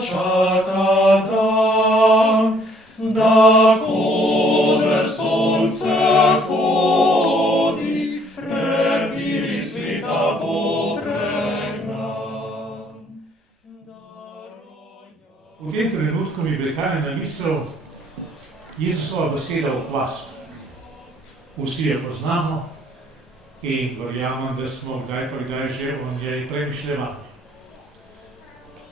čaka dan, da koder sonce hodi, prepiri sveta bo pregnan. V tem trenutku mi prihaja na misel Jezusova beseda o kvasu. Vsi jo poznamo in verjamem, da smo kdaj pa kdaj že o njej premišljevali.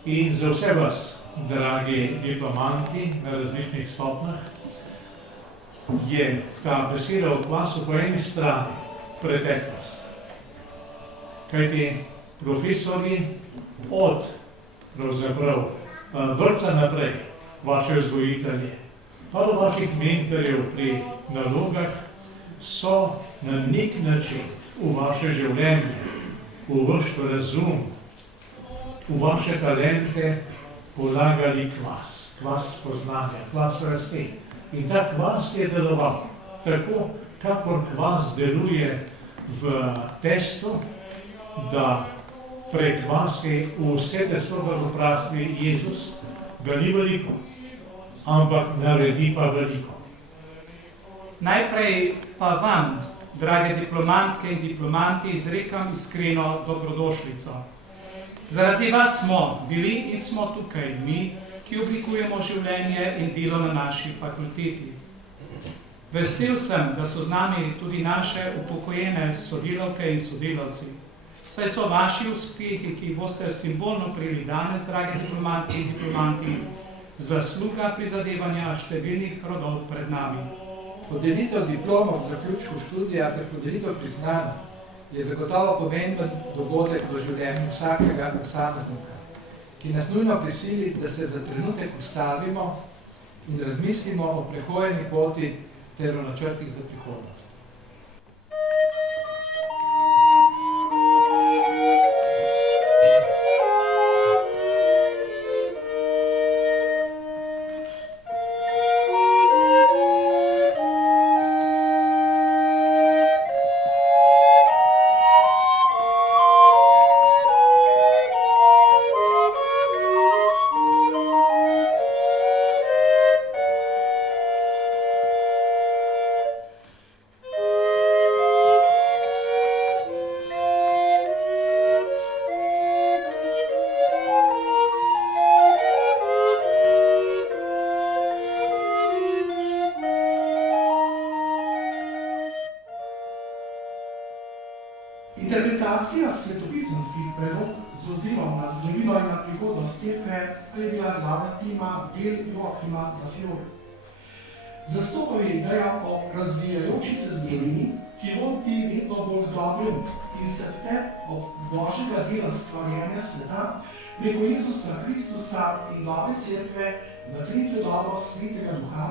In za vse vas, dragi diplomanti na različnih stopnjah, je ta beseda o kvasu po eni strani preteklost. Kajti profesori od pravzaprav vrtca naprej, vaše vzgojitelji, pa do vaših mentorjev pri nalogah, so na nek način v vaše življenje, v vaš razum, v vaše talente polagali kvas poznanja, kvas rasti. In ta kvas je deloval tako, kakor kvas deluje v testu, da prekvasi vse testo, kar vpravi Jezus, ga ni veliko, ampak naredi pa veliko. Najprej pa vam, drage diplomantke in diplomanti, izrekam iskreno dobrodošlico. Zaradi vas smo bili in smo tukaj mi, ki oblikujemo življenje in delo na naši fakulteti. Vesel sem, da so z nami tudi naše upokojene sodelavke in sodelavci. Saj so vaši uspehi, ki jih boste simbolno prijeli danes, dragi diplomantke in diplomanti, zasluga prizadevanja številnih rodov pred nami. Podelitev diplomov v zaključku študija ter podelitev priznanja je zagotovo pomemben dogodek v življenju vsakega posameznika, ki nas nujno prisili, da se za trenutek ustavimo in razmislimo o prehojeni poti ter o načrtih za prihodnost. Interpretacija svetopisemskih prerok z ozirom na zgodovino in na prihodnost cerkve pa je bila glavna tema del Joachima da Fiore. Zastopal je idejo o razvijajoči se zgodovini, ki vodi vedno bolj k dobremu in se ter ob Božjega dela stvarjenja sveta preko Jezusa Kristusa in nove cerkve v tretjo dobo Svetega Duha,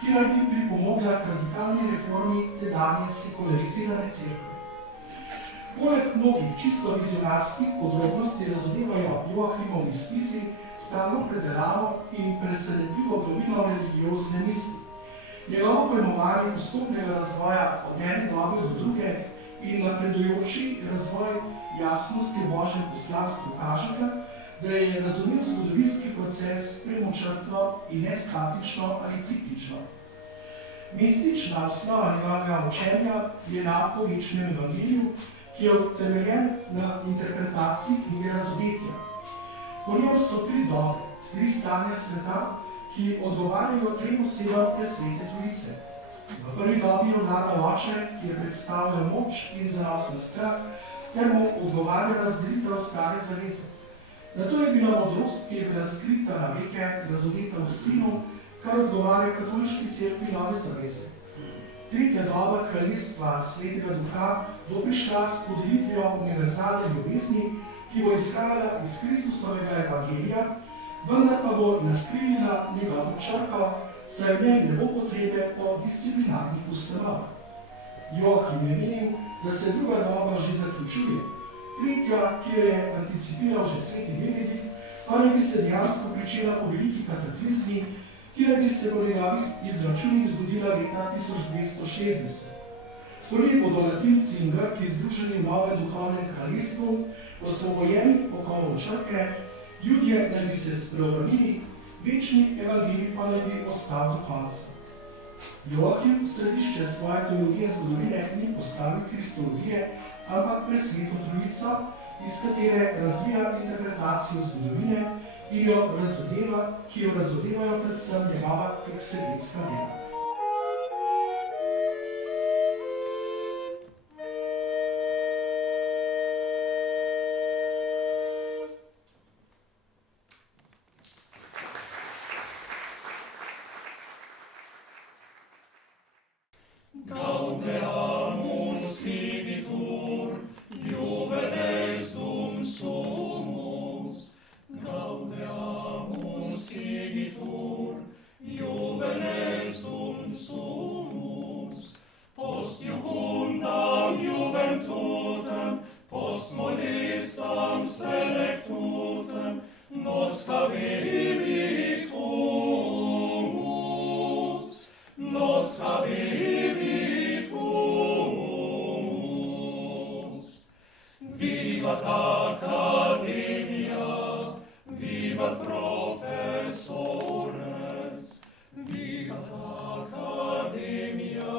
ki naj bi pripomogla k radikalni reformi tedanje sekularizirane cerkve. Poleg mnogih čisto vizionarskih podrobnosti razumevajo Joachimovi spisi stalno predelavo in presenetljivo globino religiozne misli. Njegovo pojmovanje postopnega razvoja od ene dobe do druge in napredujoči razvoj jasnosti v Božjem poslanstvu kažeta, da je razumel zgodovinski proces premočrtno in ne statično ali ciklično. Mistična osnova njegovega učenja je na povečnem evangeliju, ki je utemeljen na interpretaciji knjige Razodetja. Po njem so tri dobe, tri stanja sveta, ki odgovarjajo trem osebam presvete Trojice. V prvi dobi je vlada Oče, ki je predstavljal moč in zanosen strah, ter mu odgovarja razdelitev stare zaveze. Nato je bila modrost, ki je bila skrita na veke, razodeta v Sinu, kar odgovarja katoliški cerkvi nove zaveze. Tretja doba kraljestva Svetega Duha bo prišla s podelitvijo univerzalne ljubezni, ki bo izhajala iz Kristusovega evangelija, vendar pa bo nadkrilila njegovo črko, saj v njej ne bo potrebe po disciplinarnih ustanovah. Joachim je menil, da se druga doba že zaključuje. Tretja, ki jo je anticipiral že sveti Benedikt, pa naj bi se dejansko pričela po veliki kataklizmi, ki naj bi se po njegovih izračunih zgodila leta 1260. Po njej bodo Latinci in Grki združeni v novem duhovnem kraljestvu, osvobojeni okovov črke Ljudje naj bi se spreobrnili, večni evangelij pa naj bi ostal do konca. Joachim središče svoje teologije zgodovine ni postavil kristologije, ampak presveto trojico, iz katere razvija interpretacijo zgodovine in ki jo razodevajo predvsem njegova eksegetska dela. Gaudeamus igitur, juvenes dum sumus. Gaudeamus igitur, juvenes dum sumus. Post iucundam juventutem, post molestam selectutem, nos habebit humus, nos habebit humus. Vivat academia, vivat professores, vivat academia,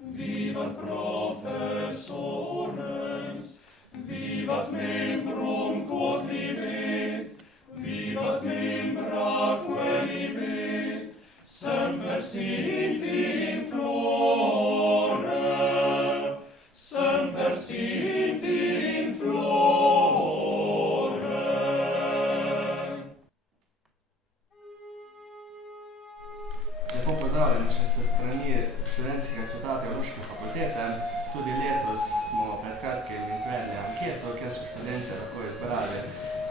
vivat professores, vivat membrum quod libet, vivat membra quelibet, semper sint in flore, semper sint in flore. Lepo pozdravljeni še se strani študentskega sveta Teološke fakultete. Tudi letos smo pred kratkim izvedli anketo, kjer so študente lahko izbrali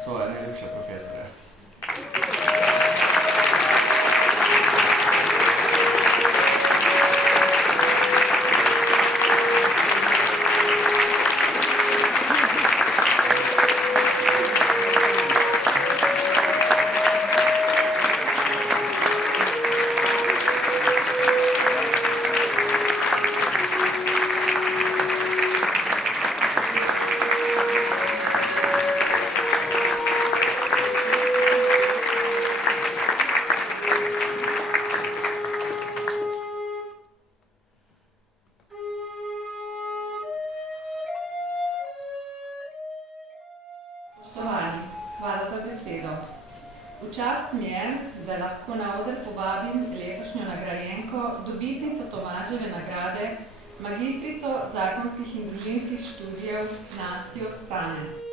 svoje najljubše profesore. Hvala za besedo. V čast mi je, da lahko na oder povabim letošnjo nagrajenko, dobitnico Tomaževe nagrade, magistrico zakonskih in družinskih študijev Nastjo Stane.